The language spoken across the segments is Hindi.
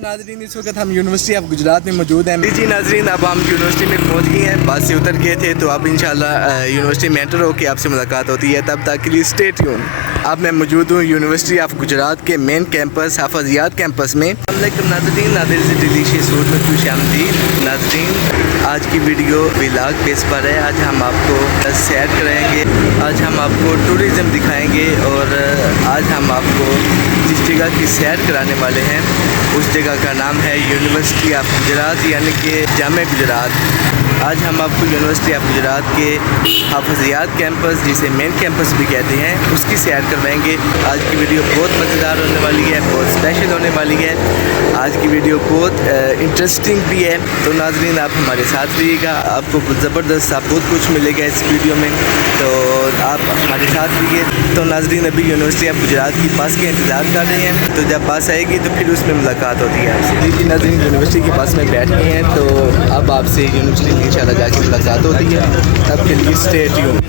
नाजरीन, इस वक्त हम यूनिवर्सिटी ऑफ गुजरात में मौजूद हैं। जी नाजरीन, अब हम यूनिवर्सिटी में पहुंच गए हैं, बस से उतर गए थे, तो अब इंशाल्लाह यूनिवर्सिटी में एंटर होकर आपसे मुलाकात होती है। तब तक के लिए स्टे ट्यून। अब मैं मौजूद हूँ यूनिवर्सिटी ऑफ गुजरात के मेन कैंपस हाफिज़ियात कैंपस में। नाजरीन, नादिर से डिलीशियस फूड में खुशामदीद। नाजरीन, आज की वीडियो व्लॉग बेस पर है। आज हम आपको सैर कराएँगे, आज हम आपको टूरिज़म दिखाएँगे और आज हम आपको जिस जगह की सैर कराने वाले हैं उस जगह का नाम है यूनिवर्सिटी ऑफ गुजरात, यानी कि जामे गुजरात। आज हम आपको यूनिवर्सिटी ऑफ गुजरात के हाफिज़ियात कैंपस, जिसे मेन कैंपस भी कहते हैं, उसकी सैर करवाएंगे। आज की वीडियो बहुत मज़ेदार होने वाली है, बहुत स्पेशल होने वाली है। आज की वीडियो बहुत इंटरेस्टिंग भी है, तो नाजरीन आप हमारे साथ रहिएगा। आपको ज़बरदस्त बहुत कुछ मिलेगा इस वीडियो में, तो आप हमारे साथ रहिए। तो नाजरीन, अभी यूनिवर्सिटी ऑफ गुजरात की बस के इंतज़ार कर रहे हैं, तो जब बस आएगी तो फिर उसमें मुलाकात होती है आपसे। जी नाजरीन, यूनिवर्सिटी की बस में बैठ गए हैं, तो अब आपसे यूनिवर्सिटी में इंशाल्लाह जाके मुलाकात होती है। तब के लिए स्टे ट्यून।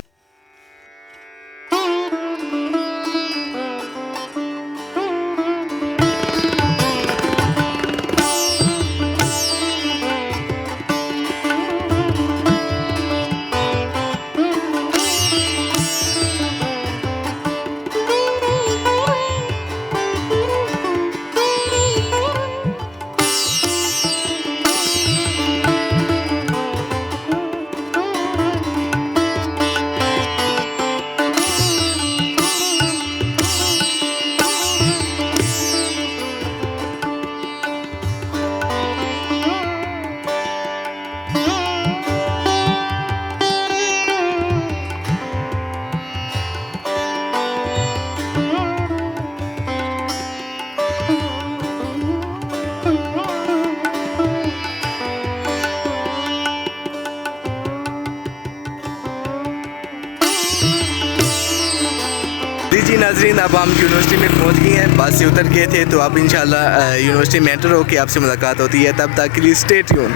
जी नाजरीन, अब हम यूनिवर्सिटी में पहुंच गए हैं, बस से उतर गए थे, तो अब इंशाल्लाह यूनिवर्सिटी में एंटर होकर आपसे मुलाकात होती है। तब तक के लिए स्टे ट्यून।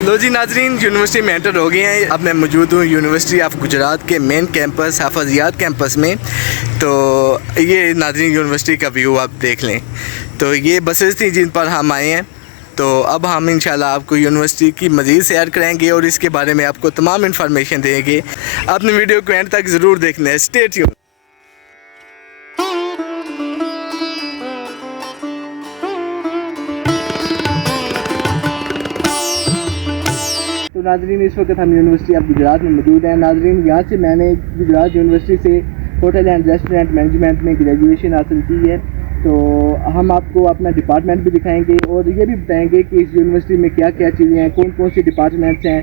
लो जी नाजरीन, यूनिवर्सिटी में एंटर हो गए हैं। अब मैं मौजूद हूँ यूनिवर्सिटी ऑफ गुजरात के मेन कैंपस हाफिज़ियात कैंपस में। तो ये नाजरीन यूनिवर्सिटी का व्यू आप देख लें। तो ये बसेस थी जिन पर हम आए हैं। तो अब हम इंशाल्लाह आपको यूनिवर्सिटी की मज़ीद सैर कराएंगे और इसके बारे में आपको तमाम इन्फॉर्मेशन देंगे। अपने वीडियो को एंड तक ज़रूर देखना है। Stay tune. तो नाजरीन, इस वक्त हम यूनिवर्सिटी ऑफ गुजरात में मौजूद हैं। नाजरीन, यहाँ से मैंने गुजरात यूनिवर्सिटी से होटल एंड रेस्टोरेंट मैनेजमेंट में ग्रेजुएशन हासिल की है। तो हम आपको अपना डिपार्टमेंट भी दिखाएंगे और ये भी बताएंगे कि इस यूनिवर्सिटी में क्या क्या चीज़ें हैं, कौन कौन सी डिपार्टमेंट्स हैं।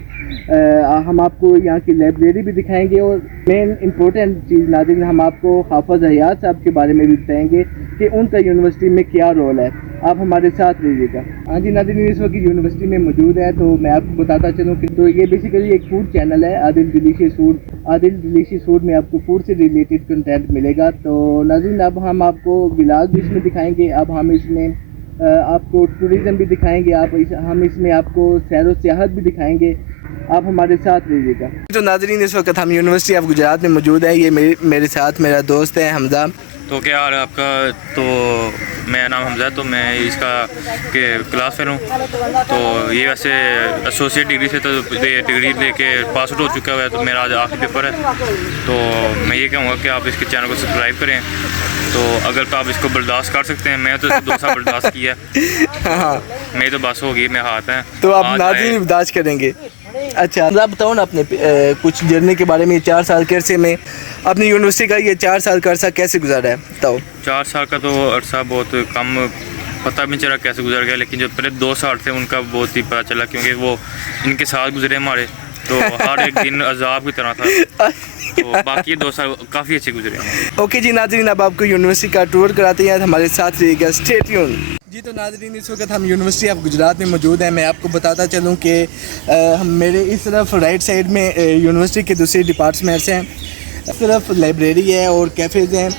हम आपको यहाँ की लाइब्रेरी भी दिखाएंगे और मेन इम्पोर्टेंट चीज़ नाज़रीन, हम आपको हाफिज़ियात साहब के बारे में भी बताएंगे कि उनका यूनिवर्सिटी में क्या रोल है। आप हमारे साथ रहिएगा। हाँ जी नाज़रीन, इस वक्त यूनिवर्सिटी में मौजूद है, तो मैं आपको बताता चलूँ कि तो ये बेसिकली एक फूड चैनल है, Adil delicious food. Adil delicious food में आपको फूड से रिलेटेड कंटेंट मिलेगा। तो नाज़रीन, अब हम आपको व्लॉग भी इसमें दिखाएंगे। अब हम इसमें आपको टूरिज़म भी दिखाएंगे। हम इसमें आपको सैर व सियाहत भी दिखाएंगे। आप हमारे साथ रहिएगा। तो नाज़रीन, इस वक्त हम यूनिवर्सिटी ऑफ गुजरात में मौजूद हैं। ये मेरे साथ मेरा दोस्त है हमजा। तो क्या हाल है आपका? तो मेरा नाम हमजा, तो मैं इसका के क्लास फेल हूँ। तो ये वैसे एसोसिएट डिग्री से तो ये डिग्री लेके पास आउट हो चुका हुआ है। तो मेरा आज आखिरी पेपर है। तो मैं ये कहूँगा कि आप इसके चैनल को सब्सक्राइब करें। तो अगर तो आप इसको बर्दाश्त कर सकते हैं, मैं तो 2 साल बर्दाश्त किया है। हाँ, मेरी तो बस होगी, मैं हाथ हैं। तो आप नाज़रीन बर्दाश्त करेंगे। अच्छा, आप बताओ ना अपने कुछ जर्नी के बारे में। 4 साल के अरसे में अपनी यूनिवर्सिटी का ये 4 साल का अरसा कैसे गुजारा है, बताओ। 4 साल का तो अरसा बहुत कम, पता भी नहीं चला कैसे गुजर गया। लेकिन जो पहले 2 साल थे उनका बहुत ही पता चला, क्योंकि वो इनके साथ गुजरे हमारे। तो हर एक दिन अजाब की तरह था। तो बाकी 2 साल काफ़ी अच्छे गुजरे हैं। ओके जी नाज़रीन, अब आपको यूनिवर्सिटी का टूर कराते हैं, हमारे साथ रहिएगा। Stay tune. जी तो नाज़रीन, इस वक्त हम यूनिवर्सिटी ऑफ गुजरात में मौजूद हैं। मैं आपको बताता चलूँ कि मेरे इस तरफ राइट साइड में यूनिवर्सिटी के दूसरे डिपार्टमेंट्स हैं। इस तरफ लाइब्रेरी है और कैफ़ेज़ हैं,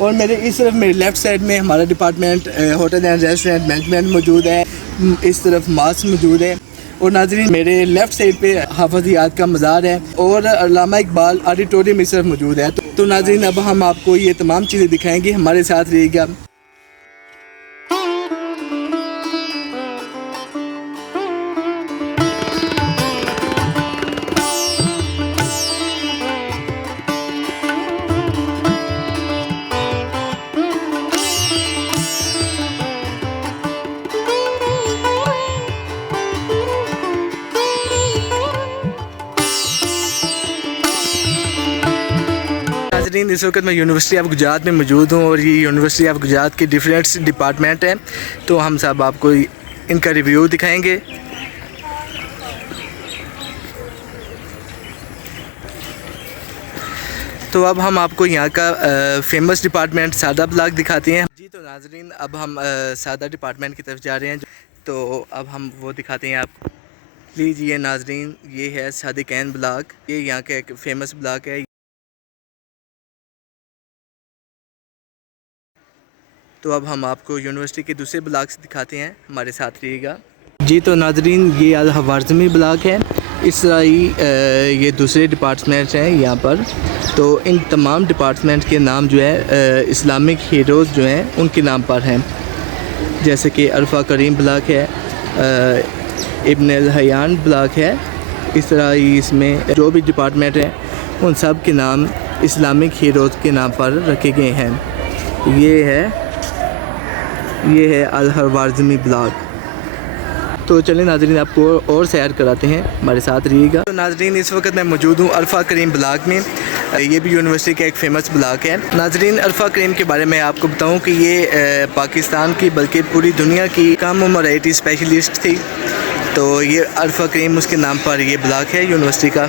और मेरे इस तरफ मेरे लेफ़्ट साइड में हमारा department hotel and restaurant management मौजूद है। इस तरफ मास मौजूद है और नाज़रीन मेरे लेफ़्ट साइड पे हाफ़िज़ याद का मज़ार है और अल्लामा इकबाल ऑडिटोरियम इस तरफ मौजूद है। तो नाज़रीन अब हम आपको ये तमाम चीज़ें दिखाएंगे, हमारे साथ रहिएगा। नाज़रीन इस वक्त मैं यूनिवर्सिटी ऑफ गुजरात में मौजूद हूँ और ये यूनिवर्सिटी ऑफ गुजरात के डिफरेंट डिपार्टमेंट हैं। तो हम सब आपको इनका रिव्यू दिखाएंगे। तो अब हम आपको यहाँ का फेमस डिपार्टमेंट सादा ब्लॉक दिखाते हैं। जी तो नाज़रीन अब हम सादा डिपार्टमेंट की तरफ जा रहे हैं। तो अब हम वो दिखाते हैं आपको। लीजिए नाज़रीन ये है सादिकैन ब्लॉक, ये यहाँ का एक फ़ेमस ब्लॉक है। तो अब हम आपको यूनिवर्सिटी के दूसरे ब्लॉक से दिखाते हैं, हमारे साथ रहिएगा। जी तो नाज़रीन ये अल हवाज़मी ब्लॉक है। इस तरह ही ये दूसरे डिपार्टमेंट हैं यहाँ पर। तो इन तमाम डिपार्टमेंट के नाम जो है इस्लामिक हीरोज़ जो हैं उनके नाम पर हैं। जैसे कि अरफा करीम ब्लॉक है, इब्न अल हयान ब्लॉक है। इस तरह ही इसमें जो भी डिपार्टमेंट हैं उन सब के नाम इस्लामिक हीरोज़ के नाम पर रखे गए हैं। ये है अल हवाज़मी ब्लॉक। तो चलें नाज़रीन आपको और सैर कराते हैं, हमारे साथ रहिएगा। तो नाज़रीन इस वक्त मैं मौजूद हूँ अरफा करीम ब्लॉक में। ये भी यूनिवर्सिटी का एक फ़ेमस ब्लॉक है। नाज़रीन अरफा करीम के बारे में आपको बताऊँ कि ये पाकिस्तान की बल्कि पूरी दुनिया की कम उम्र IT स्पेशलिस्ट थी। तो ये अरफा करीम उसके नाम पर ये ब्लॉक है यूनिवर्सिटी का।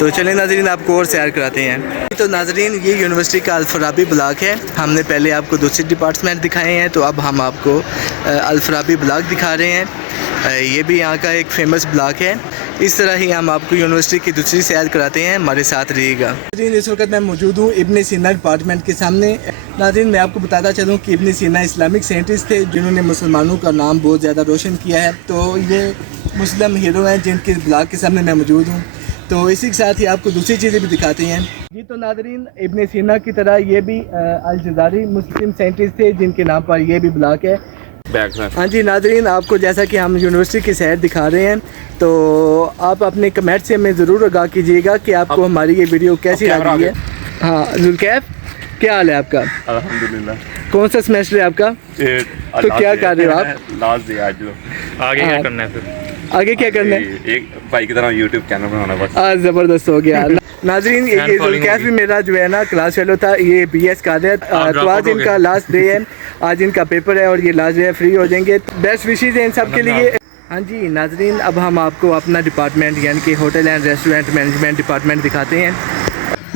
तो चलें नाज़रीन आपको और सैर कराते हैं। तो नाज़रीन ये यूनिवर्सिटी का अल-फराबी ब्लॉक है। हमने पहले आपको दूसरे डिपार्टमेंट दिखाए हैं, तो अब हम आपको अल-फराबी ब्लॉक दिखा रहे हैं। ये भी यहाँ का एक फ़ेमस ब्लॉक है। इस तरह ही हम आपको यूनिवर्सिटी की दूसरी सैर कराते हैं, हमारे साथ रहिएगा। नाज़रीन इस वक्त मैं मौजूद हूँ इब्न सीना डिपार्टमेंट के सामने। नाज़रीन मैं आपको बताता चलूँ कि इब्न सीना इस्लामिक साइंटिस्ट थे जिन्होंने मुसलमानों का नाम बहुत ज़्यादा रोशन किया है। तो ये मुस्लिम हीरो हैं जिनके ब्लॉक के सामने मैं मौजूद हूँ। तो इसी के साथ ही आपको दूसरी चीज़ें भी दिखाते हैं। जी तो नाज़रीन इब्न सीना की तरह ये भी अल-जज़ारी मुस्लिम साइंटिस्ट थे जिनके नाम पर ये भी ब्लॉक है। हाँ जी नाज़रीन आपको जैसा कि हम यूनिवर्सिटी की सैर दिखा रहे हैं, तो आप अपने कमेंट से हमें ज़रूर आगाह कीजिएगा कि आपको हमारी ये वीडियो कैसी लग रही है। हाँ जुल्कैफ क्या हाल है आपका? अल्हम्दुलिल्लाह। कौन सा सेमेस्टर है आपका? तो क्या कर रहे हो आप? लास्ट डे आज आगे क्या करना है फिर? आगे क्या करना है? एक भाई की तरह यूट्यूब चैनल बनाना बस। ज़बरदस्त हो गया। नाज़रीन ये जुल्कैफ भी मेरा जो है ना क्लास फेलो था, ये BS कर रहे हैं। तो आज इनका लास्ट डे है, आज इनका पेपर है और ये लास्ट डे है, फ्री हो जाएंगे। बेस्ट विशेज़ हैं इन सब के लिए। हाँ जी नाज़रीन अब हम आपको अपना डिपार्टमेंट यानी कि hotel and restaurant management department दिखाते हैं।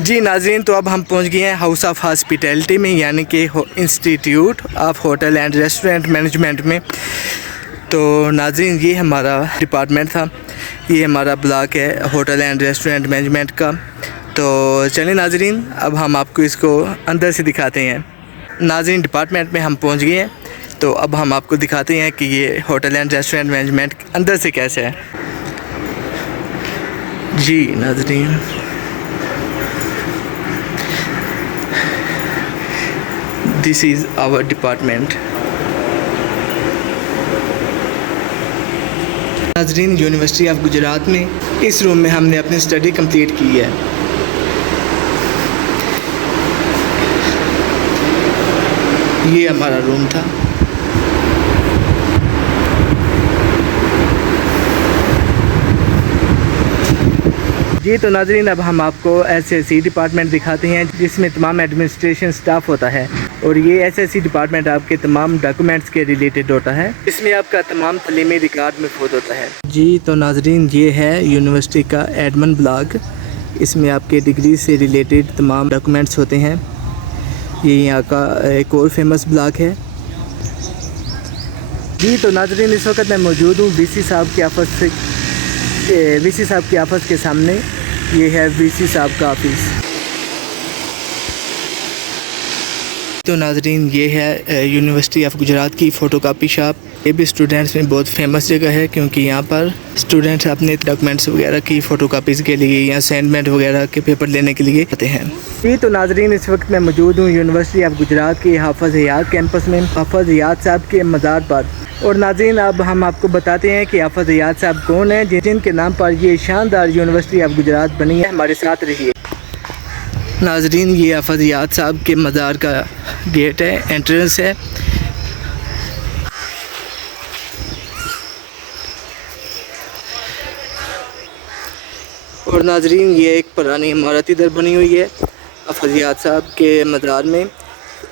जी नाज़रीन तो अब हम पहुंच गए हैं हाउस ऑफ हॉस्पिटैलिटी में यानी कि institute of hotel and restaurant management में। तो नाज़रीन ये हमारा डिपार्टमेंट था, ये हमारा ब्लॉक है होटल एंड रेस्टोरेंट मैनेजमेंट का। तो चलिए नाज़रीन अब हम आपको इसको अंदर से दिखाते हैं। नाज़रीन डिपार्टमेंट में हम पहुंच गए हैं, तो अब हम आपको दिखाते हैं कि ये होटल एंड रेस्टोरेंट मैनेजमेंट अंदर से कैसे है। जी नाज़रीन दिस इज़ आवर डिपार्टमेंट। नाज़रीन यूनिवर्सिटी ऑफ गुजरात में इस रूम में हमने अपनी स्टडी कंप्लीट की है। ये हमारा रूम था। जी तो नाज़रीन अब हम आपको SSC डिपार्टमेंट दिखाते हैं जिसमें तमाम एडमिनिस्ट्रेशन स्टाफ होता है और ये SSC डिपार्टमेंट आपके तमाम डॉक्यूमेंट्स के रिलेटेड होता है। इसमें आपका तमाम तलीमी रिकॉर्ड महफूज होता है। जी तो नाज़रीन ये है यूनिवर्सिटी का एडमिन ब्लॉक। इसमें आपके डिग्री से रिलेटेड तमाम डॉक्यूमेंट्स होते हैं। ये यहाँ का एक और फेमस ब्लॉक है। जी तो नाज़रीन इस वक्त मैं मौजूद हूँ VC साहब के ऑफिस से VC साहब के ऑफिस के सामने। ये है VC साहब का ऑफिस। तो नाजरीन ये है यूनिवर्सिटी ऑफ गुजरात की फ़ोटोकॉपी शॉप। ये भी स्टूडेंट्स में बहुत फेमस जगह है क्योंकि यहाँ पर स्टूडेंट्स अपने डॉक्यूमेंट्स वगैरह की फ़ोटोकॉपीज़ के लिए या असाइनमेंट वगैरह के पेपर लेने के लिए आते हैं। जी तो नाजरीन इस वक्त मैं मौजूद हूँ यूनिवर्सिटी ऑफ गुजरात के हाफिज़ हयात कैंपस में, हाफिज़ हयात साहब के मज़ार पर। और नाज़रीन अब हम आपको बताते हैं कि हाफिज़ हयात साहब कौन हैं जिनके नाम पर ये शानदार यूनिवर्सिटी ऑफ गुजरात बनी है। हमारे साथ रहिए। नाज़रीन ये हाफिज़ हयात साहब के मज़ार का गेट है, एंट्रेंस है। और नाज़रीन ये एक पुरानी इमारत इधर बनी हुई है हाफिज़ हयात साहब के मज़ार में।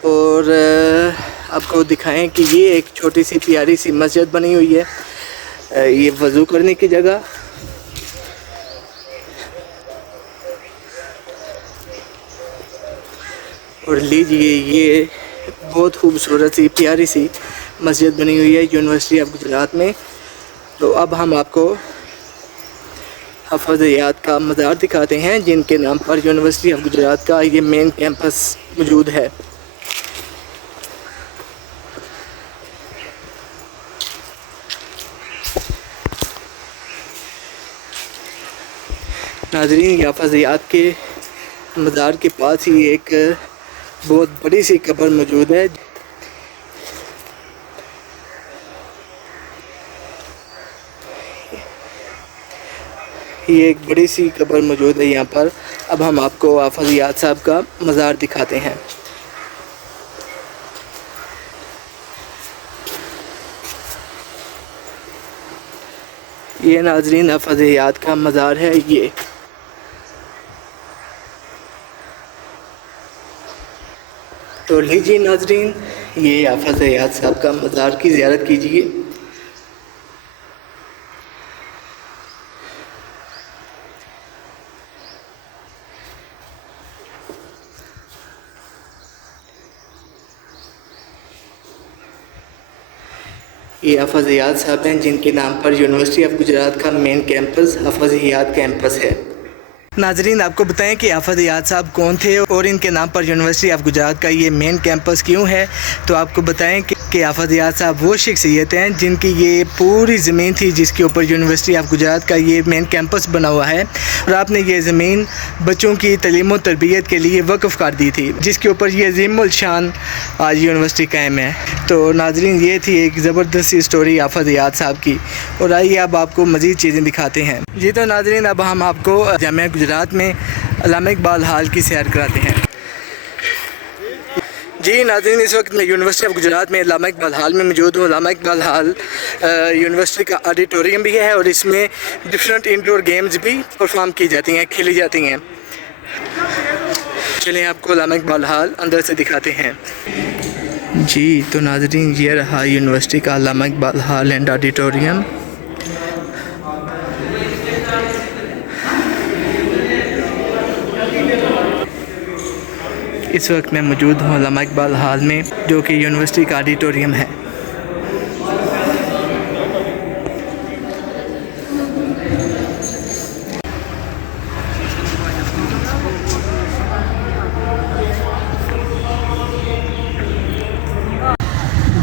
और आपको दिखाएं कि ये एक छोटी सी प्यारी सी मस्जिद बनी हुई है, ये वज़ू करने की जगह। और लीजिए ये बहुत खूबसूरत सी प्यारी सी मस्जिद बनी हुई है यूनिवर्सिटी ऑफ गुजरात में। तो अब हम आपको हाफिज़ हयात का मज़ार दिखाते हैं जिनके नाम पर यूनिवर्सिटी ऑफ गुजरात का ये मेन कैंपस मौजूद है। नाज़रीन हाफिज़ हयात के मज़ार के पास ही एक बहुत बड़ी सी कब्र मौजूद है। ये एक बड़ी सी कब्र मौजूद है यहाँ पर। अब हम आपको हाफिज़ हयात साहब का मज़ार दिखाते हैं। ये नाज़रीन हाफिज़ हयात का मज़ार है। ये तो लीजिए नाज़रीन ये हाफिज़ हयात साहब का मज़ार की ज़ियारत कीजिए। ये हाफिज़ हयात साहब हैं जिनके नाम पर यूनिवर्सिटी ऑफ गुजरात का मेन कैंपस हाफिज़ हयात कैंपस है। नाजरीन आपको बताएं कि हाफिज़ हयात साहब कौन थे और इनके नाम पर यूनिवर्सिटी ऑफ गुजरात का ये मेन कैंपस क्यों है। तो आपको बताएं कि हाफिज़ हयात साहब वो शख्सियत हैं जिनकी ये पूरी ज़मीन थी जिसके ऊपर यूनिवर्सिटी ऑफ गुजरात का ये मेन कैंपस बना हुआ है। और आपने ये ज़मीन बच्चों की तलीम व तरबियत के लिए वक़्फ़ कर दी थी जिसके ऊपर ये अज़ीमुल शान आज यूनिवर्सिटी कायम है। तो नाजरीन ये थी एक ज़बरदस्त स्टोरी हाफिज़ हयात साहब की। और आइए अब आपको मज़ीद चीज़ें दिखाते हैं। जी तो नाजरीन अब हम आपको जामिया गुजरात में अल्लामा इकबाल हॉल की सैर कराते हैं। जी नाज़रीन इस वक्त मैं यूनिवर्सिटी ऑफ गुजरात में अल्लामा इकबाल हॉल में मौजूद हूँ। अल्लामा इकबाल हॉल यूनिवर्सिटी का ऑडिटोरियम भी है और इसमें डिफरेंट इंडोर गेम्स भी परफॉर्म की जाती हैं, खेली जाती हैं। चलिए आपको अल्लामा इकबाल हॉल अंदर से दिखाते हैं। जी तो नाज़रीन ये रहा यूनिवर्सिटी का अल्लामा इकबाल हॉल एंड ऑडिटोरियम। इस वक्त मैं मौजूद हूँ अल्लामा इकबाल हॉल में जो कि यूनिवर्सिटी का ऑडिटोरियम है।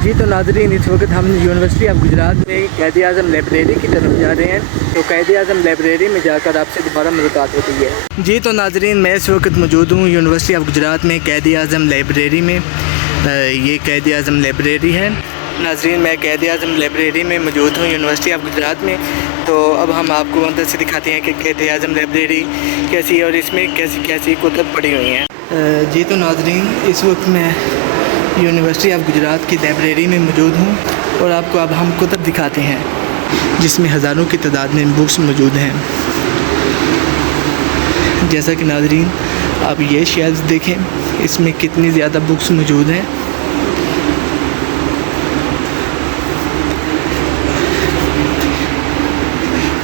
जी तो नाज़रीन इस वक्त हम यूनिवर्सिटी ऑफ गुजरात में क़ायद आज़म लाइब्रेरी की तरफ जा रहे हैं। तो क़ायद आज़म लाइब्रेरी में जाकर आपसे दोबारा मुलाकात होती है। जी तो नाज़रीन मैं इस वक्त मौजूद हूँ यूनिवर्सिटी ऑफ गुजरात में क़ायद आज़म लाइब्रेरी में। ये क़ायद आज़म लाइब्रेरी है। नाज़रीन मैं क़ायद आज़म लाइब्रेरी में मौजूद हूँ यूनिवर्सिटी ऑफ गुजरात में। तो अब हम आपको अंदर से दिखाते हैं कि क़ायद आज़म लाइब्रेरी कैसी है और इसमें कैसी कैसी कुतुब पड़ी हुई हैं। जी तो नाज़रीन इस वक्त मैं यूनिवर्सिटी ऑफ गुजरात की लाइब्रेरी में मौजूद हूँ और आपको अब हम कुतुब दिखाते हैं जिसमें हज़ारों की तादाद में बुक्स मौजूद हैं। जैसा कि नाज़रीन आप ये शेल्फ देखें इसमें कितनी ज़्यादा बुक्स मौजूद हैं।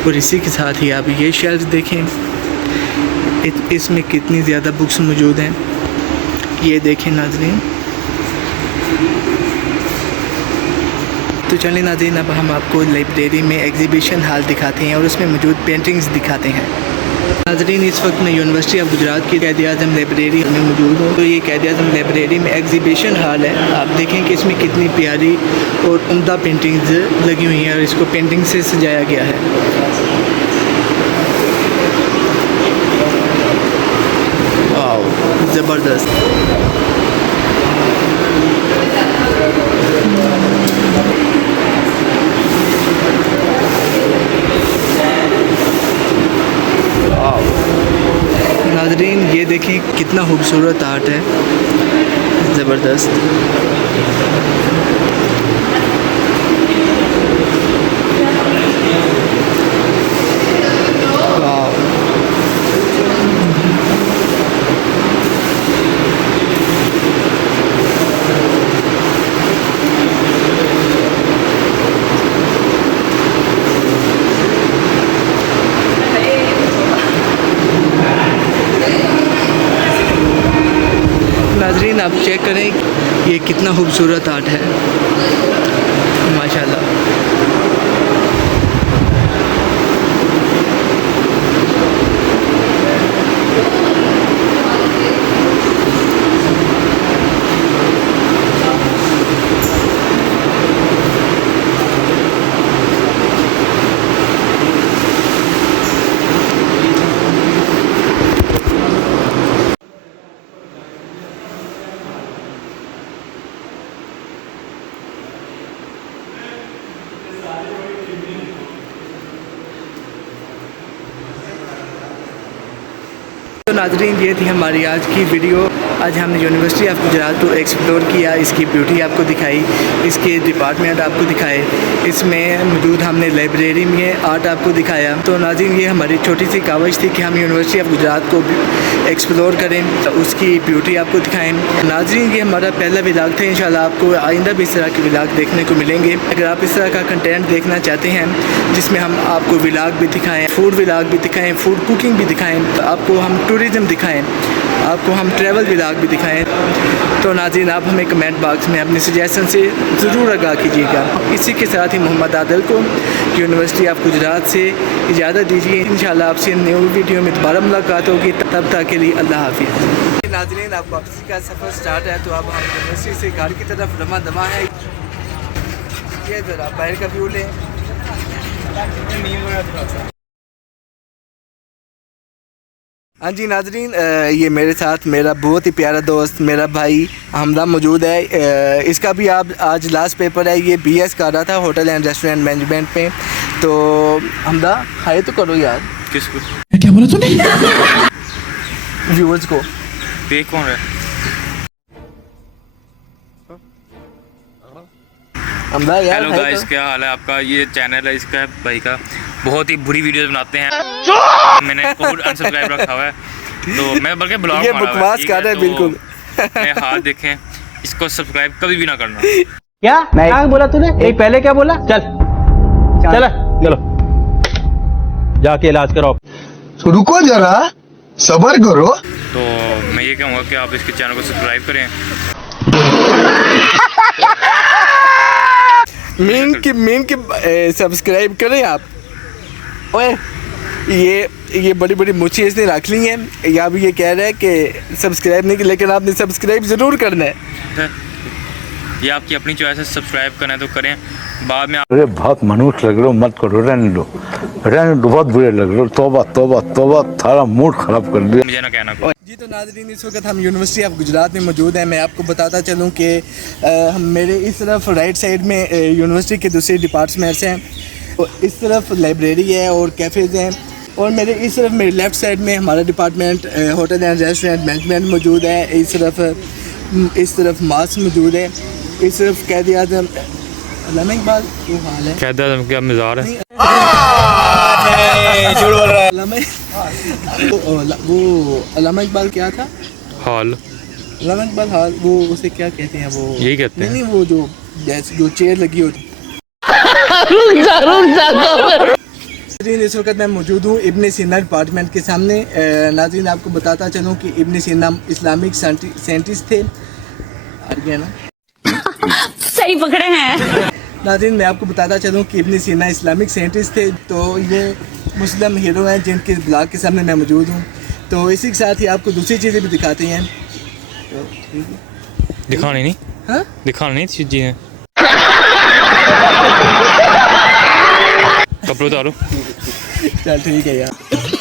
और इसी के साथ ही आप ये शेल्फ देखें इसमें कितनी ज़्यादा बुक्स मौजूद हैं। ये देखें नाज़रीन। तो चलिए नाज़रीन अब हम आपको लाइब्रेरी में एग्ज़िबिशन हॉल दिखाते हैं और उसमें मौजूद पेंटिंग्स दिखाते हैं। नाजरीन, इस वक्त मैं यूनिवर्सिटी ऑफ गुजरात की क़ायद-ए-आज़म लाइब्रेरी में मौजूद हूँ। तो ये क़ायद-ए-आज़म लाइब्रेरी में एग्जीबिशन हॉल है। आप देखें कि इसमें कितनी प्यारी और उम्दा पेंटिंग्स लगी हुई हैं और इसको पेंटिंग से सजाया गया है। वाह, ज़बरदस्त। नाज़रीन, ये देखें कितना खूबसूरत आर्ट है, ज़बरदस्त। नाज़रीन, आप चेक करें ये कितना खूबसूरत आर्ट है, माशाल्लाह। तो नाज़रीन, ये थी हमारी आज की वीडियो। आज हमने यूनिवर्सिटी ऑफ गुजरात को एक्सप्लोर किया, इसकी ब्यूटी आपको दिखाई, इसके डिपार्टमेंट आपको दिखाए, इसमें मौजूद हमने लाइब्रेरी में आर्ट आपको दिखाया। तो नाज़रीन, ये हमारी छोटी सी काविश थी कि हम यूनिवर्सिटी ऑफ गुजरात को एक्सप्लोर करें, उसकी ब्यूटी आपको दिखाएँ। नाज़रीन, ये हमारा पहला व्लॉग था। इंशाल्लाह आपको आइंदा भी इस तरह के व्लॉग देखने को मिलेंगे। अगर आप इस तरह का कंटेंट देखना चाहते हैं जिसमें हम आपको व्लॉग भी दिखाएँ, फूड व्लॉग भी दिखाएँ, फूड कुकिंग भी दिखाएँ, आपको हम टूरिज़म दिखाएँ, आपको हम ट्रैवल व्लॉग भी दिखाएं, तो नाज़रीन आप हमें कमेंट बॉक्स में अपने सजेशन से ज़रूर आगाह कीजिएगा। इसी के साथ ही मोहम्मद आदिल को यूनिवर्सिटी ऑफ गुजरात से इजाज़त दीजिए। इंशाल्लाह आपसे न्यू वीडियो में दोबारा मुलाकात होगी। तब तक के लिए अल्लाह हाफिज़। नाज़रीन, अब वापसी का सफ़र स्टार्ट है, तो अब हम यूनिवर्सिटी से घर की तरफ रमा दमा है। ये ज़रा बाहर का व्यू लें। हाँ जी नाज़रीन, ये मेरे साथ मेरा बहुत ही प्यारा दोस्त, मेरा भाई हमदा मौजूद है। इसका भी आप आज लास्ट पेपर है। ये BS कर रहा था होटल एंड रेस्टोरेंट मैनेजमेंट पे। तो हमदा हाय तो करो यार। किसको? क्या बोला तूने? व्यूअर्स को। देख कौन है? हमदा यार। हेलो गाइस, क्या हाल है आपका? ये चैनल है इसका, भाई का, बहुत ही बुरी वीडियोस बनाते हैं। मैंने इसको अनसब्सक्राइब रखा हुआ है, तो मैं बल्कि ब्लॉग ये बकवास कर रहा है बिल्कुल। मैं हाथ देखें, इसको सब्सक्राइब कभी भी ना करना। क्या बोला तूने? एक पहले क्या बोला? चलो जाके इलाज कराओ। रुको जरा, सब्र करो। तो मैं ये कहूँगा कि आप इसके चैनल को सब्सक्राइब करें। मीन की सब्सक्राइब करें आप। ओए ये बड़ी बड़ी मुच्छी इसने रख ली हैं। या भी ये कह रहा है कि सब्सक्राइब नहीं, लेकिन आपने सब्सक्राइब ज़रूर करना है। ये आपकी अपनी चॉइस है, सब्सक्राइब करना है तो करें, बाद में अरे बहुत मनुष्य लग रहे हो, मत करो, रहने दो, बहुत बुरे लग रहे हो। तौबा तौबा तौबा, थारा मूड खराब कर दिया। मुझे ना कहना कोई। जी तो नाज़रीन, इस वक्त हम यूनिवर्सिटी ऑफ गुजरात में मौजूद हैं। मैं आपको बताता चलूँ कि हम मेरे इस तरफ राइट साइड में यूनिवर्सिटी के दूसरे डिपार्टमेंट्स हैं, और इस तरफ लाइब्रेरी है और कैफ़ेज़ हैं, और मेरे इस तरफ मेरे लेफ़्ट साइड में हमारा department hotel and restaurant management मौजूद है। इस तरफ मास्क मौजूद है। इस तरफ क़ायद-ए-आज़म अल्लामा इकबाल वो हाल है। क़ायद-ए-आज़म क्या मज़ार है? वो अल्लामा इकबाल क्या था? हॉल। अल्लामा इकबाल हॉल, वो उसे क्या कहते हैं? वो यही कहते हैं। नहीं, वो जो चेयर लगी होती। इस वक्त मैं मौजूद हूँ इब्न सीना डिपार्टमेंट के सामने। नाज़रीन आपको बताता चलूँ कि इब्न सीना इस्लामिक साइंटिस्ट थे। ना सही पकड़े हैं। नाज़रीन मैं आपको बताता चलूँ कि इब्न सीना इस्लामिक साइंटिस्ट थे। तो ये मुस्लिम हीरो हैं जिनके ब्लॉग के सामने मैं मौजूद हूँ। तो इसी के साथ ही आपको दूसरी चीज़ें भी दिखाते हैं। तो ठीक है, दिखाने नहीं, हाँ दिखाने नहीं चीज़ें, कपड़े उतारो। चल ठीक है यार।